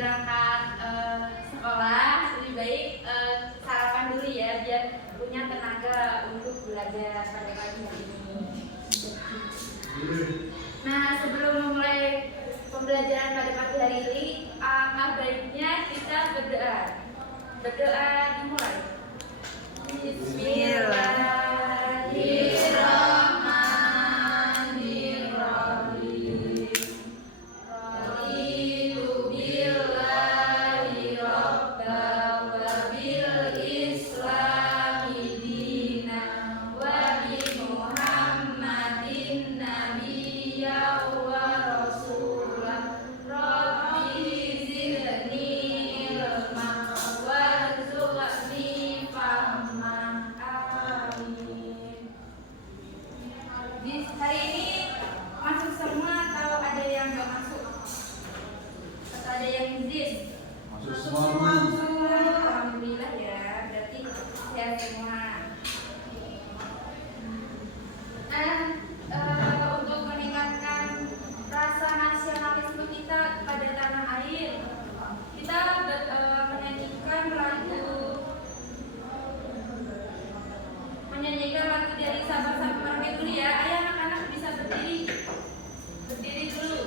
berangkat sekolah, lebih baik sarapan dulu ya, biar punya tenaga untuk belajar pada pagi hari ini. Nah, sebelum memulai pembelajaran pada pagi hari ini, baiknya kita berdoa. Berdoa dimulai. Bismillahirrahmanirrahim. Raditu billahi rabban wa bil islami dinan wa bi Muhammadin nabiyyan wa rasulan. Rabbi zidni ilman warzuqni fahman. Amin. Hari ini masuk semua atau ada yang nggak masuk? Atau ada yang izin? Masuk semua. Alhamdulillah ya, berarti sehat semua. Untuk meningkatkan rasa nasionalisme kita pada tanah air, kita menyanyikan lagu dari Sabang Merauke dulu ya. Ayo anak-anak bisa berdiri dulu.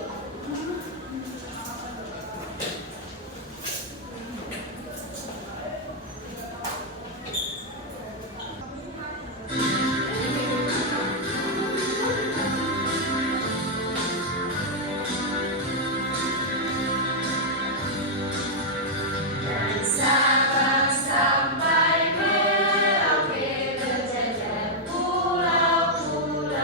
Sabang sampai Merauke berjajar pulau-pulau,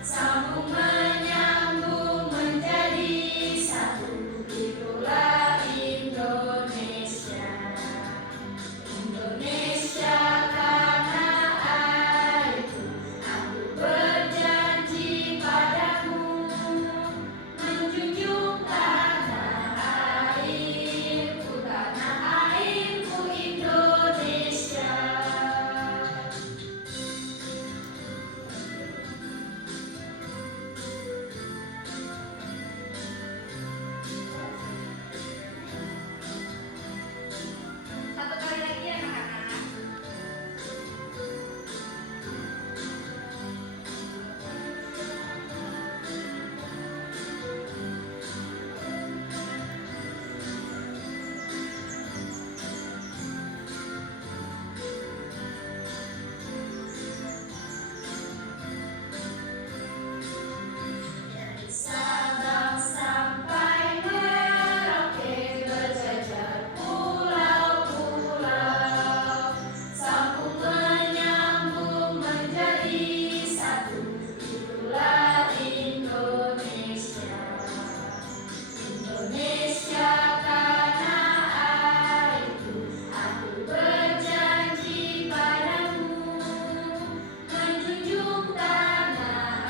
sambung menyambung menjadi satu, itulah Indonesia. Indonesia tanah airku, aku berjanji padamu, menjunjung tanah airku, tanah airku Indonesia. Satu kali lagi ya anak-anak. Sabang sampai Merauke berjajar pulau-pulau, sambung menyambung menjadi satu, itulah Indonesia. Indonesia tanah airku, aku berjanji padamu, menjunjung tanah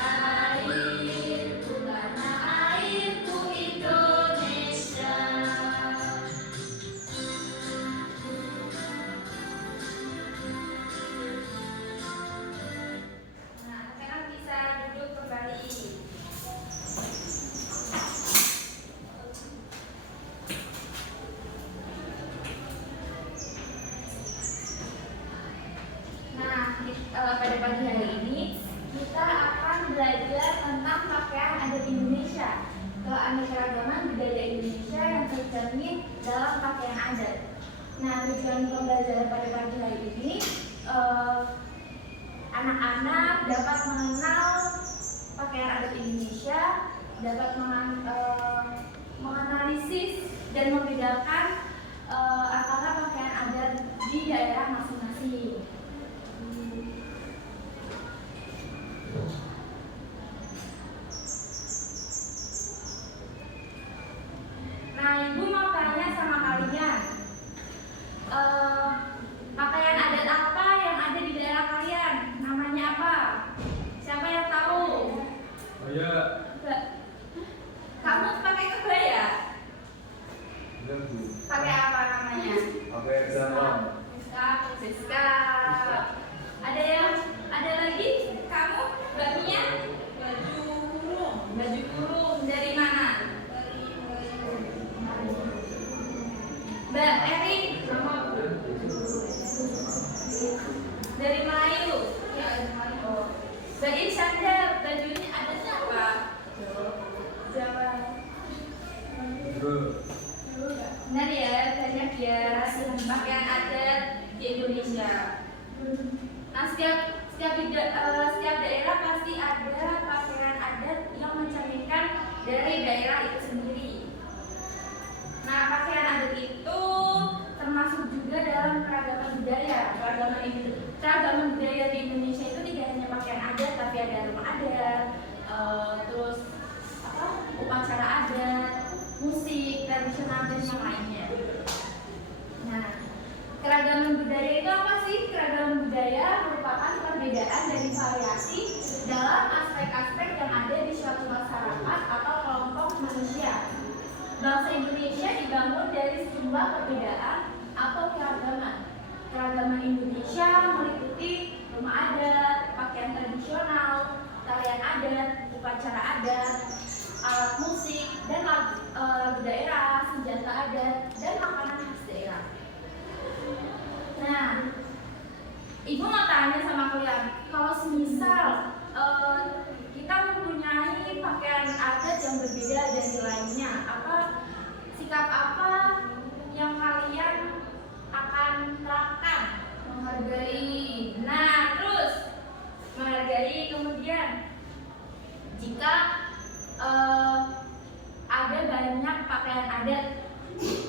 airku, tanah airku Indonesia. Nah, sekarang bisa duduk kembali. Nah, pada pagi hari ini kita akan belajar tentang pakaian adat Indonesia, keanekaragaman budaya Indonesia yang tercermin dalam pakaian adat. Nah, tujuan pembelajaran pada pagi hari ini, anak-anak dapat mengenal pakaian adat Indonesia, dapat menganalisis dan membedakan antara pakaian adat di daerah masing-masing. Nah, Ibu mau tanya sama kalian, pakaian adat apa yang ada di daerah kalian? Namanya apa? Siapa yang tahu? Saya. Kamu pakai kebaya? Enggak, Bu. Pakai apa namanya? Pakai sarung. Siska. Ada lagi? Kamu? Mbak Mia? Baju kurung. Dari mana? setiap daerah pasti ada pakaian adat yang mencerminkan dari daerah itu sendiri. Nah, pakaian adat itu termasuk juga dalam keragaman budaya. Keragaman budaya di Indonesia itu tidak hanya pakaian adat, tapi ada rumah adat, terus upacara adat, musik tradisional dan yang lainnya. Nah, keragaman budaya itu apa sih? Keragaman budaya merupakan perbedaan dari variasi dalam aspek-aspek yang ada di suatu masyarakat atau kelompok manusia. Bangsa Indonesia dibangun dari sejumlah perbedaan atau keragaman. Keragaman Indonesia meliputi rumah adat, pakaian tradisional, tarian adat, upacara adat, alat musik, dan lagu daerah, senjata adat, dan makanan khas daerah. Nah, Ibu mau tanya sama kalian, kalau semisal kita mempunyai pakaian adat yang berbeda dari lainnya, sikap apa yang kalian akan terapkan? Menghargai. Nah, terus menghargai, kemudian jika ada banyak pakaian adat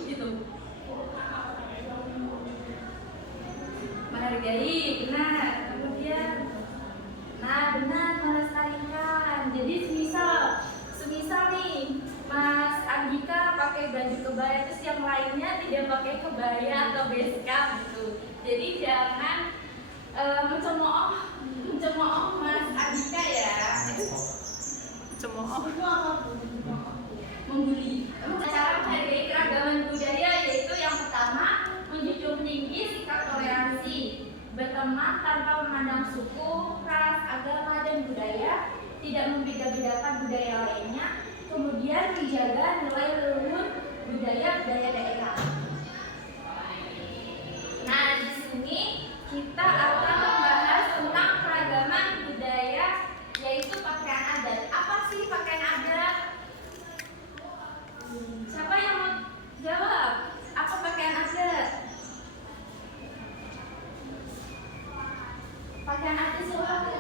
gitu, menghargai, benar. Kemudian benar, melestarikan. Jadi semisal nih Mas Andika pakai baju kebaya, terus yang lainnya tidak pakai kebaya atau beskap gitu. Jadi jangan mencemooh Mas Andika ya. Membuli. Cara menghargai keragaman budaya yaitu yang pertama, menjunjung tinggi sikap toleransi, berteman tanpa memandang suku, ras, agama, dan budaya, tidak membeda-bedakan budaya lainnya, kemudian menjaga nilai leluhur budaya daerah. Nah, di sini kita akan membahas tentang keragaman budaya, yaitu pakaian adat. Apa sih pakaian adat? Siapa yang mau jawab? Apa pakaian adat? Pakaian adat siapa?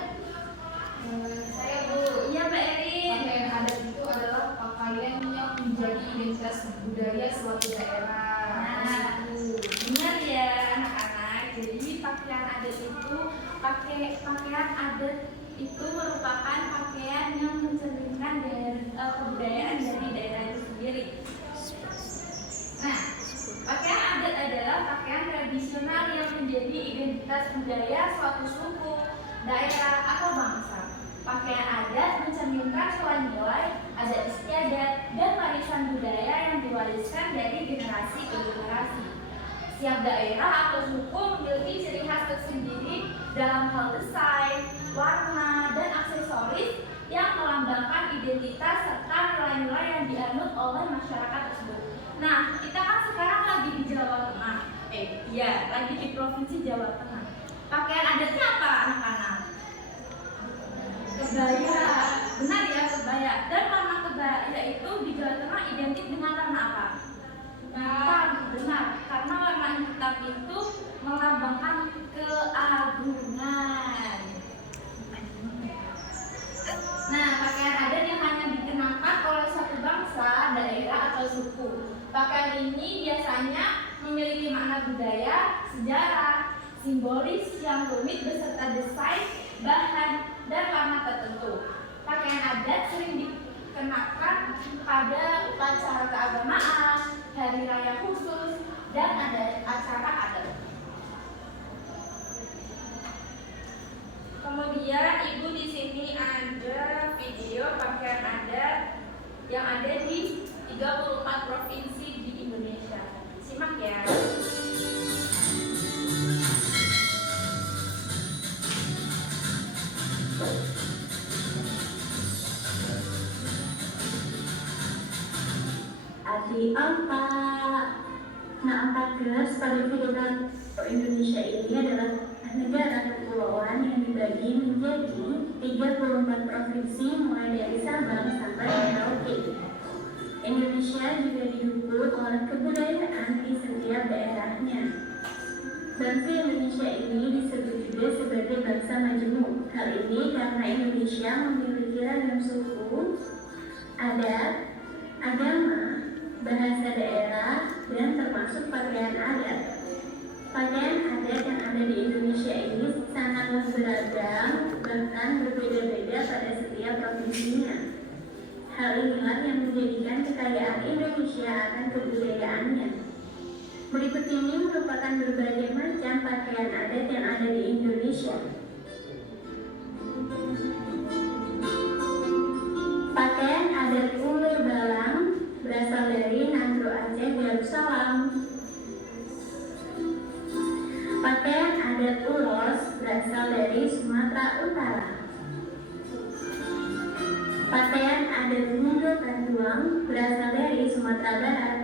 Saya Bu. Iya, Mbak Erin. Pakaian adat itu adalah pakaian yang menjadi identitas budaya suatu daerah. Nah, benar ya anak-anak. Jadi pakaian adat itu pakaian adat itu merupakan pakaian yang mencerminkan kebudayaan dari daerah itu sendiri. Nah, pakaian adat adalah pakaian tradisional yang menjadi identitas budaya suatu suku, daerah, atau bangsa. Pakaian adat mencerminkan nilai-nilai adat istiadat dan warisan budaya yang diwariskan dari generasi ke generasi. Setiap daerah atau suku memiliki ciri khas tersendiri dalam hal desain, warna, dan aksesoris yang melambangkan identitas serta nilai-nilai yang dianut oleh masyarakat tersebut. Nah, kita kan sekarang lagi di Jawa Tengah. Lagi di Provinsi Jawa Tengah. Pakaian adatnya apa, anak-anak? Kebaya. Benar ya, kebaya. Dan warna kebaya itu di Jawa Tengah identik dengan warna apa? Hitam. Benar, karena warna hitam itu melambangkan keagungan. Nah, pakaian adat yang hanya dikenakan oleh satu bangsa, daerah, atau suku. Pakaian ini biasanya memiliki makna budaya, sejarah, simbolis yang rumit beserta desain, bahan, dan warna tertentu. Pakaian adat sering dikenakan pada upacara keagamaan, hari raya khusus, dan ada acara adat. Kemudian Ibu di sini ada video pakaian adat yang ada di 34 provinsi di Indonesia. Simak ya. Adik apa? Nah, 14 pada video Indonesia ini adalah negara kepulauan yang dibagi menjadi 34 provinsi mulai dari Sabang sampai Merauke. Indonesia juga didukung oleh kebudayaan di setiap daerahnya. Bangsa Indonesia ini disebut juga sebagai bangsa majemuk. Hal ini karena Indonesia memiliki ragam suku, adat, agama, bahasa daerah, dan termasuk pakaian adat. Pakaian adat yang ada di Indonesia ini sangatlah beragam, bahkan berbeda-beda pada setiap provinsinya. Hal inilah yang menjadikan kekayaan Indonesia akan kebudayaannya. Berikut ini merupakan berbagai macam pakaian adat yang ada di Indonesia. Pakaian adat Ulur Balang berasal dari Nanggroe Aceh Darussalam. Pakaian adat Ulos berasal dari Sumatera Utara. Pakaian adat Mundo Tanduang berasal dari Sumatera Barat.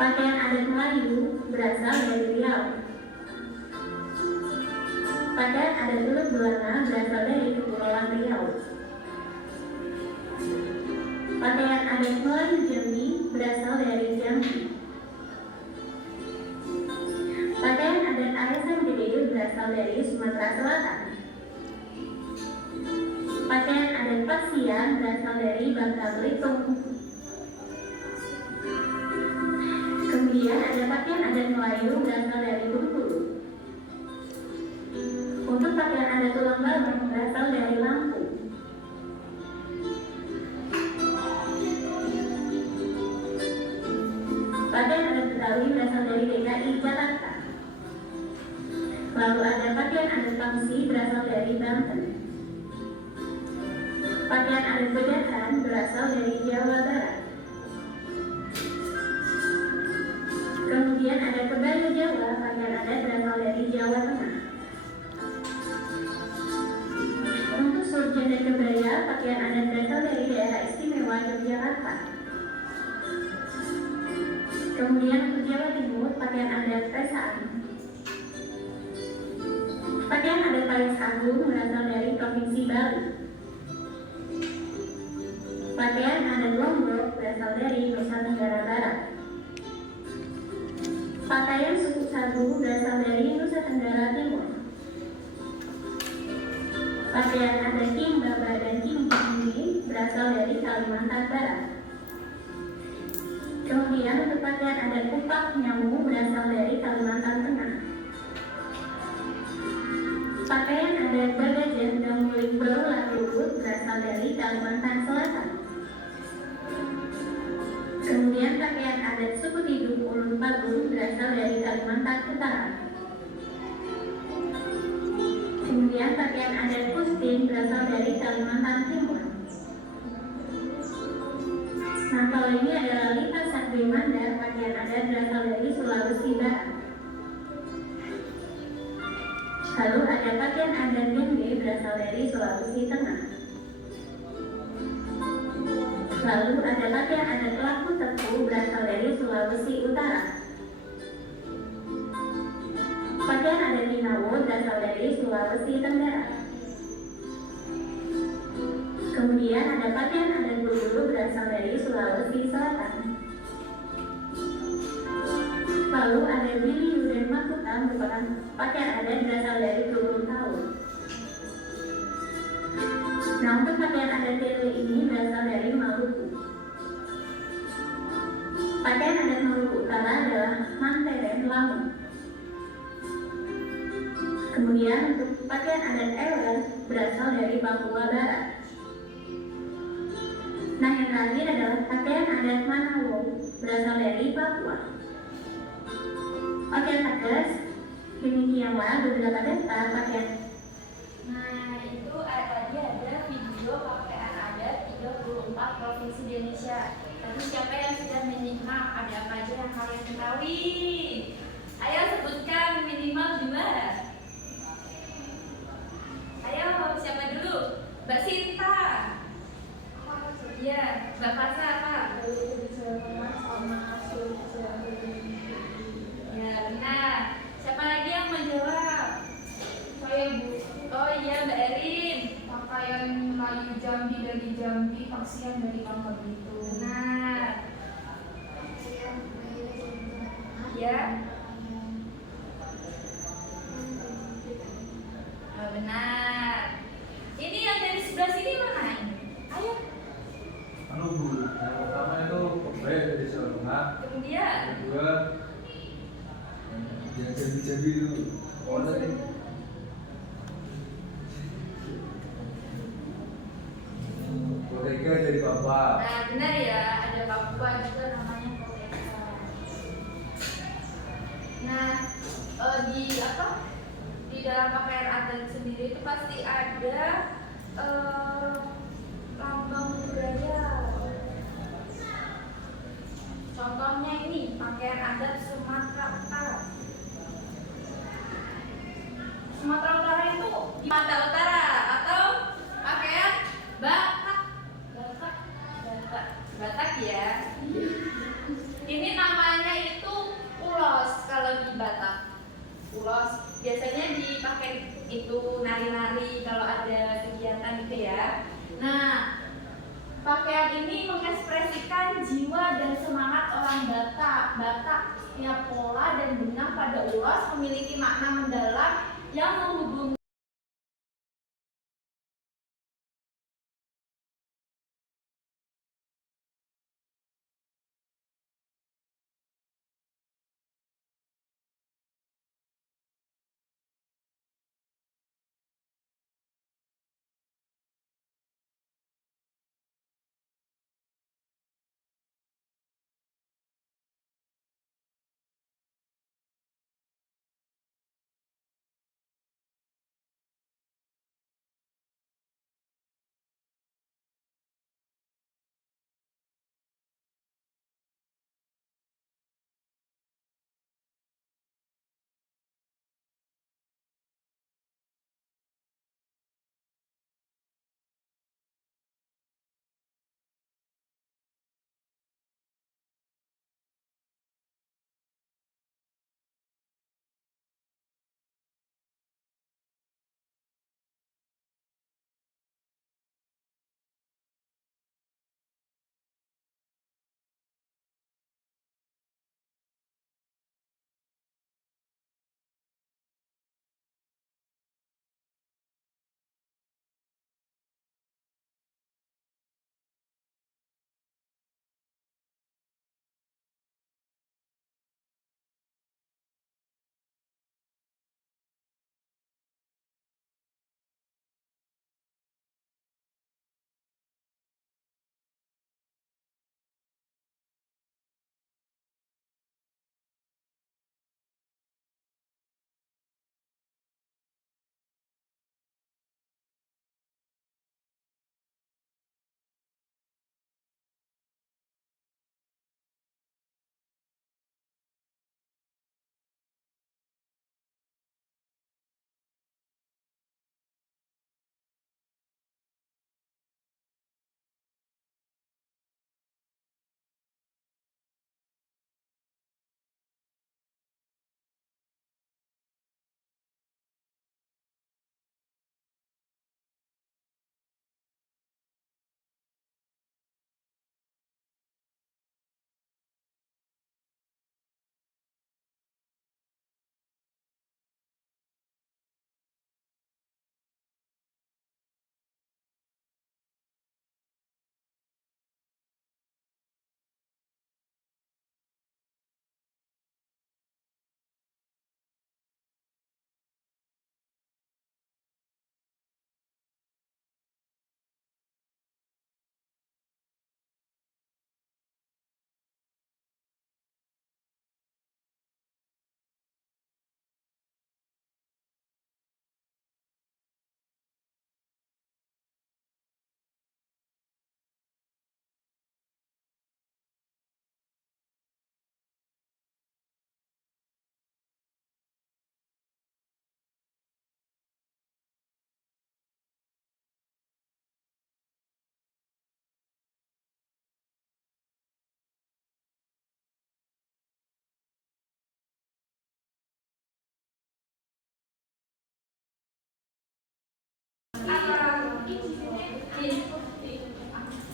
Pakaian adat Melayu berasal dari Riau. Pakaian adat Teluk Belanga berasal dari Kepulauan Riau. Pakaian adat Melayu Jambi berasal dari Jambi. Pakaian adat Arisan Gede berasal dari Sumatera Selatan. Pakaian adat Pasian berasal dari Bangka Belitung. Kemudian ada pakaian adat Melayu berasal dari Bengkulu. Untuk pakaian adat Tulang Bawang berasal dari Lampung. Pakaian adat Betawi berasal dari DKI Jakarta. Lalu ada pakaian adat Pangsi berasal dari Banten. Pakaian adat Bedahan berasal dari Jawa Barat. Kemudian ada kebaya Jawa, pakaian adat berasal dari Jawa Tengah. Untuk surja dan kebaya, pakaian adat berasal dari daerah istimewa Yogyakarta. Kemudian untuk Jawa Timur, pakaian adat Pesaan. Pakaian adat Paling Agung berasal dari Provinsi Bali. Pakaian adat Lombok berasal dari Nusa Tenggara Barat. Pakaian suku Sagu berasal dari Nusa Tenggara Timur. Pakaian adat Kimbaba dan Kimbini berasal dari Kalimantan Barat. Kemudian untuk pakaian adat Kupak Nyamu berasal dari Kalimantan Tengah. Pakaian adat Bagajan dan Mulik Baulah Luhut berasal dari Kalimantan Selatan. Kemudian pakaian adat suku Tidung Ulun Pagung berasal dari Kalimantan Utara. Kemudian pakaian adat Kustin berasal dari Kalimantan Timur. Nah, kalau ini adalah Lita Sakti Mandar, pakaian adat berasal dari Sulawesi Barat. Lalu ada pakaian adat Gende berasal dari Sulawesi Tengah. Lalu ada pakaian adat Laku Tepu berasal dari Sulawesi Utara. Pakaian adat Inawo berasal dari Sulawesi Tenggara. Kemudian ada pakaian adat Bulu berasal dari Sulawesi Selatan. Lalu ada Biliu dan Makuta merupakan pakaian adat berasal dari Gorontalo. Nah, untuk pakaian adat Tele ini berasal dari Maluku. Pakaian adat Maluku Utara adalah Manteren Lamun. Kemudian untuk pakaian adat Ewer berasal dari Papua Barat. Nah, yang terakhir adalah pakaian adat Manawo berasal dari Papua. Oke, Nakes, demikianlah beberapa data pakaian. Nah, itu tadi ada video pakaian adat 34 provinsi di Indonesia. Tadi siapa yang sudah menyimak? Ada apa aja yang kalian ketahui? Ayo sebutkan minimal 2. Ayo, siapa dulu? Mbak Sinta. Iya, Mbak Fasa apa? Ya, benar. Siapa lagi yang menjawab? Saya Bu. Oh iya, Mbak Erin. Pakaian Melayu Jambi dari Jambi, Paksian dari Bangka Belitung. Benar. Ya. Benar. Ini yang dari sebelah sini mana ini? Ayo. Anu Bu, yang pertama itu baik dari Jawa Tengah. Kemudian. Yang kedua yang jadi itu. Oh tadi. Koteka dari Bapak. Nah, benar ya, ada Papua juga namanya Koteka. Nah, di apa? Di dalam pakaian adat sendiri itu pasti ada lambang budaya. Contohnya ini pakaian adat Sumatera Utara. Sumatera Utara itu di Sumatera Utara atau pakaian Batak. Batak ya. Ini namanya itu ulos kalau di Batak. Ulos biasanya dipakai itu nari-nari kalau ada kegiatan gitu ya. Nah, pakaian ini mengekspresikan jiwa dan semangat orang Batak. Batak, setiap pola dan benang pada ulos memiliki makna mendalam yang menghubungkan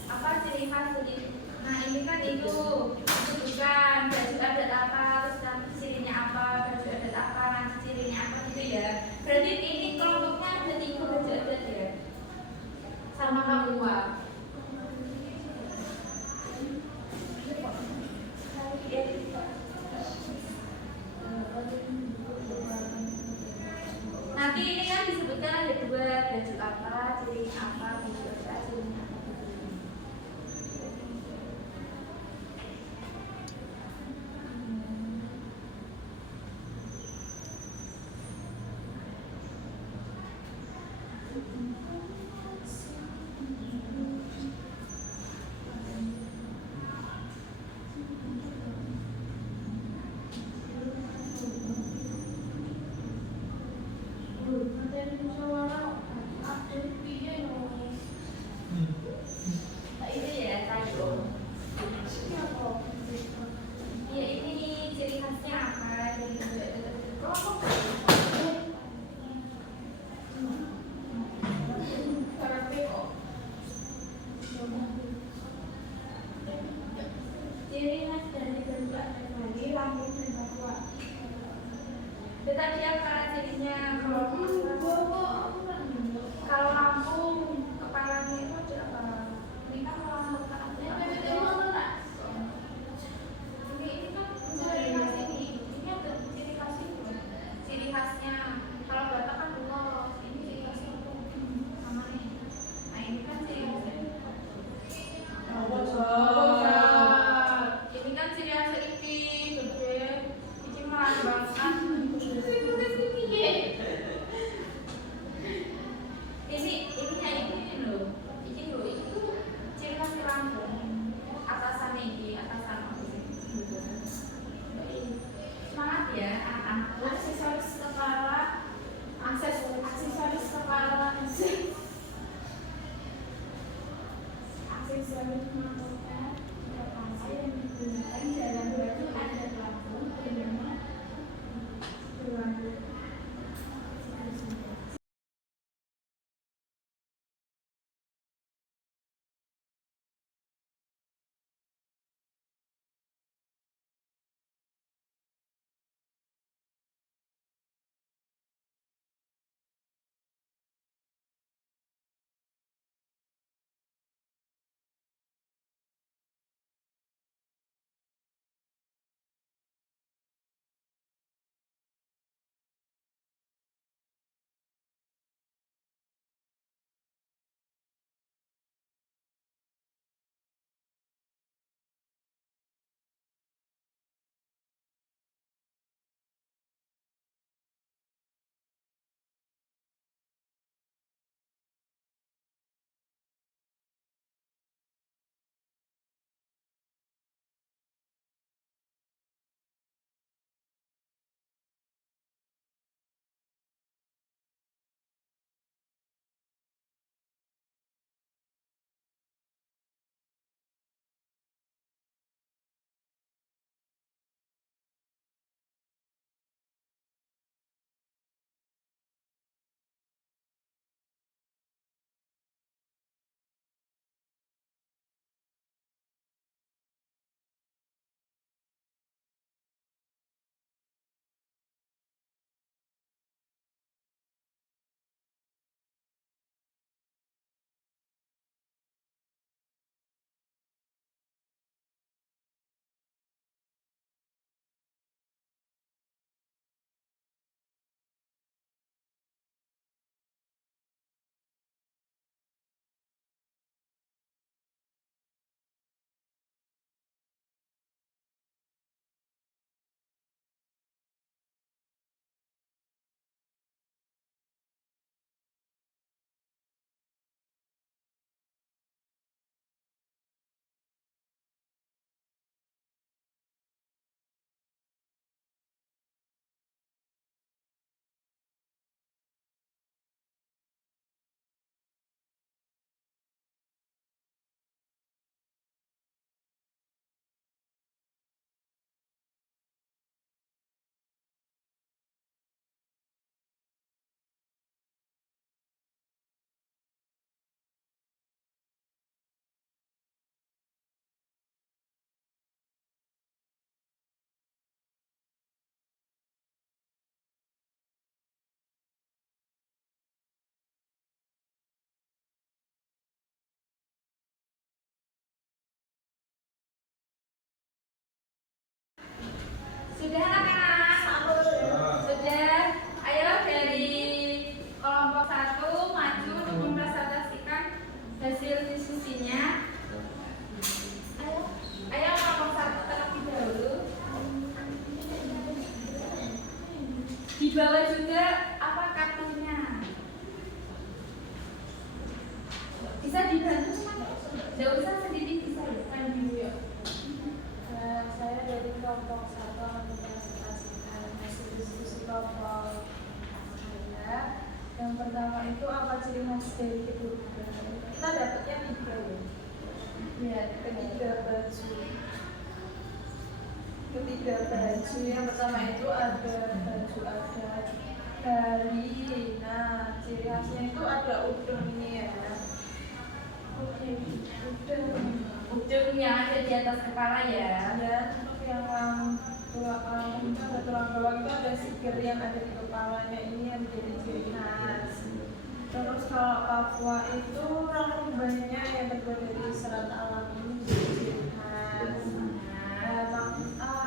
apa ciri khas dari. Nah ini kan itu bukan baju adat apa, terus nanti cirinya apa, baju adat apa, nanti cirinya apa gitu ya. Berarti ini kelompoknya ada 3 Nah, itu ya tayo. Ya ini ciri khasnya apa? Jadi kelompok. Ciri khas dari bentuk tadi lambung dan aqua. Tetapi apa cirinya? Kalau lambung kepalanya itu ada apa? Ini kan lambung kepalanya. Ini kan ciri khas ini. Ini ada ciri khas itu. Ciri khasnya kalau Batak kan bulos. Ini ciri khasnya itu sama nih. Nah ini kan ciri khasnya. Ini kan ciri khasnya iki gede. Iki melambangkan. Ini loh. Iki tuh ciri khas lambung. Atasan ini, atasan apa sih? Semangat ya, aksesoris kepala, aksesoris kepala, aksesoris mahkota lokasi yang digunakan dalam baju adat Lampung bernama berwarna. Sudah anak-anak? Sudah. Ayo dari kelompok 1 maju untuk mempresentasikan hasil diskusinya. Ayo kelompok 1 terlebih dahulu. Di bawah juga apa kartunya? Bisa dibantu? Tidak usah sendiri bisa ya. Kan dulu ya. Saya dari kelompok 1 mempresentasikan hasil diskusi kelompok saya. Yang pertama itu apa ciri khas dari keburukan? Kita dapatnya 3 ya. 3 baju. Yang pertama itu ada baju adat Bali. Nah, ciri khasnya itu ada udeng ini ya. Udeng yang ada di atas kepala ya. Dan untuk yang tulang itu ada tulang bawah itu ada sikir yang ada di kepalanya, ini yang menjadi ciri khas. Terus kalau Papua itu rambutnya yang terbuat dari serat alam ini menjadi ciri khas.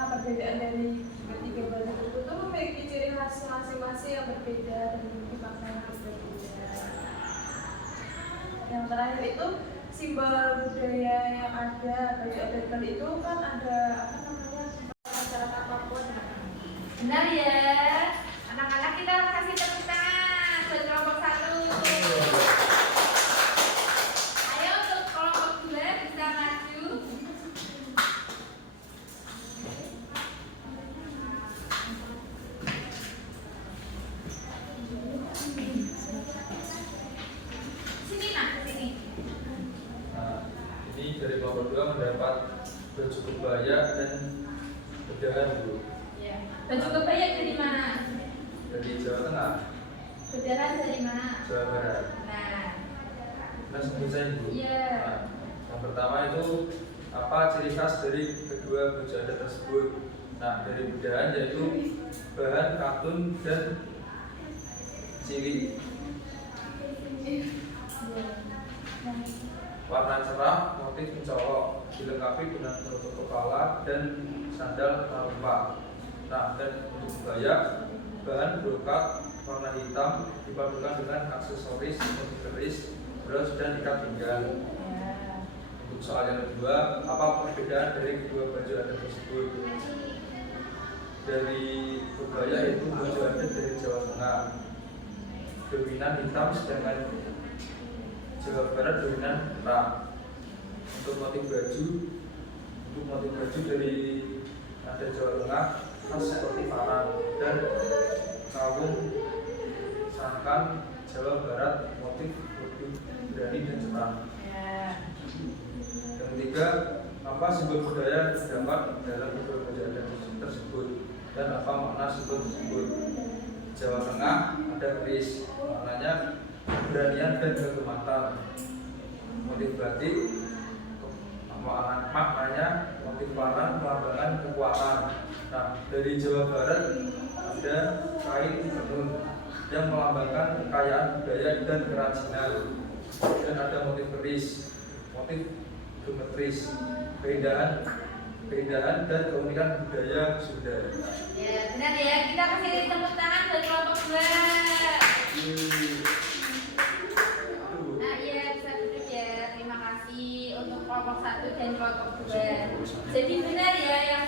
Perbedaan dari ketiga baju itu tuh memiliki ciri khas masing-masing yang berbeda dan memiliki makna yang berbeda. Yang terakhir itu simbol budaya yang ada. Baju adat Bali itu kan ada apa namanya, masyarakat Papua. Benar ya. Anak-anak kita kasih tepuk tangan buat kelompok 1. Ayo untuk kelompok 2 bisa maju. Sini nak, sini. Nah, ini dari kelompok 2 mendapat baju kebaya dan bedahan Bu. Ya. Baju kebaya dari mana? Dari Jawa Tengah, Bedahan dari mana? Jawa Barat. Nah, sebut saya Bu. Iya. Nah, yang pertama itu apa ciri khas dari kedua baju adat tersebut? Nah, dari bedahan yaitu bahan katun dan cili. Warna cerah, motif mencolok, dilengkapi dengan penutup kepala dan sandal rampa. Nah, dan untuk kebaya, bahan brokat warna hitam dipadukan dengan aksesoris seperti keris, bros, dan ikat pinggang. Untuk soal yang kedua, apa perbedaan dari kedua baju adat tersebut? Dari kebaya itu baju adat dari Jawa Tengah dominan hitam, sedangkan Jawa Barat dominan merah. Untuk motif baju dari ada Jawa Tengah khas seperti parang dan kawung sangkan. Jawa Barat motif lebih berani dan cerah. Yang ketiga, apa simbol budaya terdapat dalam kedua baju adat tersebut dan apa makna simbol tersebut? Jawa Tengah ada keris, maknanya keberanian dan kehormatan. Motif batik maknanya motif parang melambangkan kekuatan. Nah, dari Jawa Barat ada kain tenun yang melambangkan kekayaan budaya dan kerajinan. Dan ada motif keris, motif geometris, keindahan dan keunikan budaya Sunda. Ya, benar ya. Kita kasih tepuk tangan buat kelompok 2. Nah, iya bisa duduk ya. Terima kasih untuk kelompok 1 dan kelompok 2. Jadi benar ya yang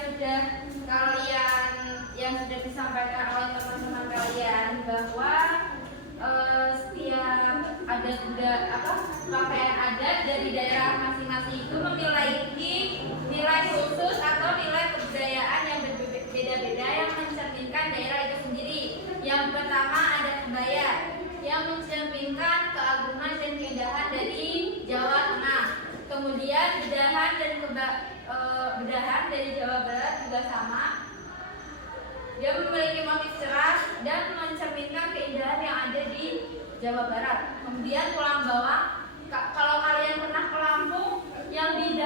sudah disampaikan oleh teman-teman kalian bahwa setiap ada pakaian adat dari daerah masing-masing itu memiliki nilai khusus atau nilai kebudayaan yang berbeda-beda yang mencerminkan daerah itu sendiri. Yang pertama ada kebaya yang mencerminkan keagungan dan keindahan dari Jawa Tengah. Kemudian bedahan dari Jawa Barat juga sama. Dia memiliki motif cerah dan mencerminkan keindahan yang ada di Jawa Barat. Kemudian tulang bawang, kalau kalian pernah ke Lampung, yang di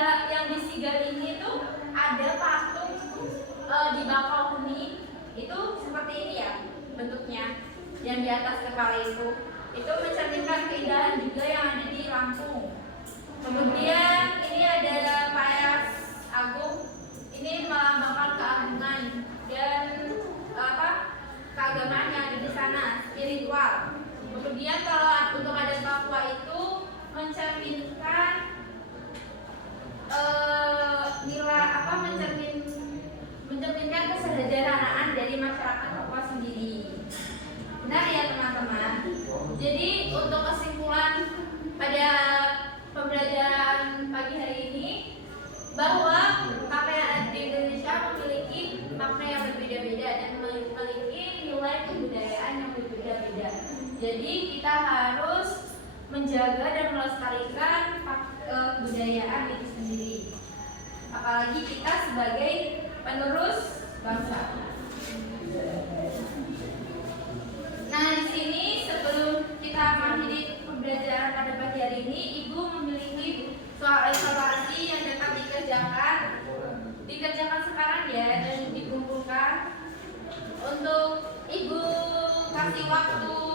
Sigal ini tuh ada patung di Bakauheni, itu seperti ini ya bentuknya, yang di atas kepala itu mencerminkan keindahan juga yang ada di Lampung. Kemudian ini ada Payas Agung, ini melambangkan keagungan dan keagamaan yang ada di sana, spiritual. Kemudian kalau untuk adat Papua itu mencerminkan mencerminkan kesederhanaan dari masyarakat Papua sendiri. Benar ya teman-teman. Jadi untuk kesimpulan pada pembelajaran pagi hari ini, bahwa pakaian adat di Indonesia memiliki makna yang berbeda-beda dan memiliki nilai kebudayaan yang berbeda-beda. Jadi kita harus menjaga dan melestarikan kebudayaan itu sendiri. Apalagi kita sebagai penerus bangsa. Nah, di sini sebelum kita mengakhiri pembelajaran pada pagi hari ini, Ibu memiliki soal evaluasi yang dapat dikerjakan sekarang ya, dan dikumpulkan. Untuk Ibu kasih waktu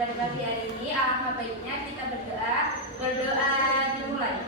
pada pagi hari ini, alangkah baiknya kita berdoa dimulai.